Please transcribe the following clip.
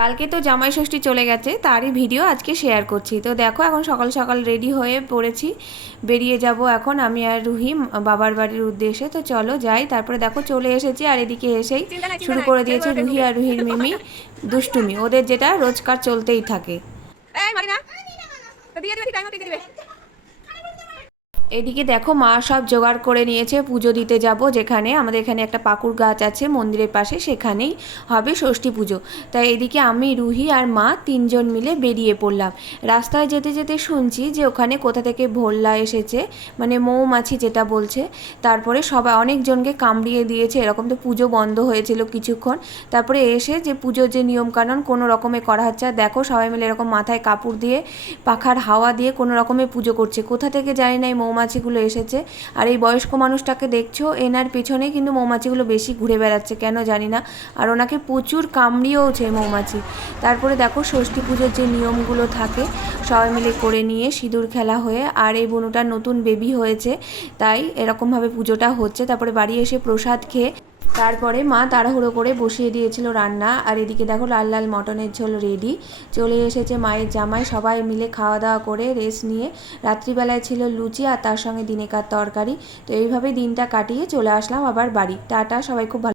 কালকে তো জামাই ষষ্ঠী চলে গেছে, তারই ভিডিও আজকে শেয়ার করছি। তো দেখো এখন সকাল সকাল রেডি হয়ে পড়েছি, বেরিয়ে যাব এখন আমি আর রুহি বাবার বাড়ির উদ্দেশ্যে। তো চলো যাই। তারপরে দেখো চলে এসেছি, আর এদিকে এসেই শুরু করে দিয়েছে রুহি আর রুহির মিমি দুষ্টুমি, ওদের যেটা রোজকার চলতেই থাকে। এদিকে দেখো মা সব জোগাড় করে নিয়েছে, পুজো দিতে যাব যেখানে আমাদের এখানে একটা পাকুর গাছ আছে মন্দিরের পাশে, সেখানেই হবে ষষ্ঠী পুজো। তাই এদিকে আমি রুহি আর মা তিনজন মিলে বেরিয়ে পড়লাম। রাস্তায় যেতে যেতে শুনছি যে ওখানে কোথা থেকে ভোল্লা এসেছে, মানে মৌমাছি যেটা বলছে। তারপরে সবাই অনেকজনকে কামড়িয়ে দিয়েছে, এরকম তো পুজো বন্ধ হয়েছিল কিছুক্ষণ। তারপরে এসে যে পুজোর যে নিয়মকানুন কোনো রকমে করা হচ্ছে, আর দেখো সবাই মিলে এরকম মাথায় কাপড় দিয়ে পাখার হাওয়া দিয়ে কোনো রকমে পুজো করছে। কোথা থেকে জানি না এই মৌমাছিগুলো এসেছে। আর এই বয়স্ক মানুষটাকে দেখছো, এনার পেছনেই কিন্তু মৌমাছিগুলো বেশি ঘুরে বেড়াচ্ছে কেন জানি না, আর ওনাকে প্রচুর কামড়িয়েওছে মৌমাছি। তারপরে দেখো ষষ্ঠী পুজোর যে নিয়মগুলো থাকে সবাই মিলে করে নিয়ে সিঁদুর খেলা হয়ে, আর এই বোনটার নতুন বেবি হয়েছে তাই এরকমভাবে পুজোটা হচ্ছে। তারপরে বাড়ি এসে প্রসাদ খেয়ে তারপরে মা তাড়াহুড়ো করে বসিয়ে দিয়েছিল রান্না। আর এদিকে দেখো লাল লাল মটনের ঝোল রেডি, চলে এসেছে মায়ের জামাই। সবাই মিলে খাওয়া দাওয়া করে রেস্ট নিয়ে রাত্রিবেলায় ছিল লুচি আর তার সঙ্গে দিনেকার তরকারি। তো এইভাবে দিনটা কাটিয়ে চলে আসলাম আবার বাড়ি। টাটা, সবাই খুব ভালো।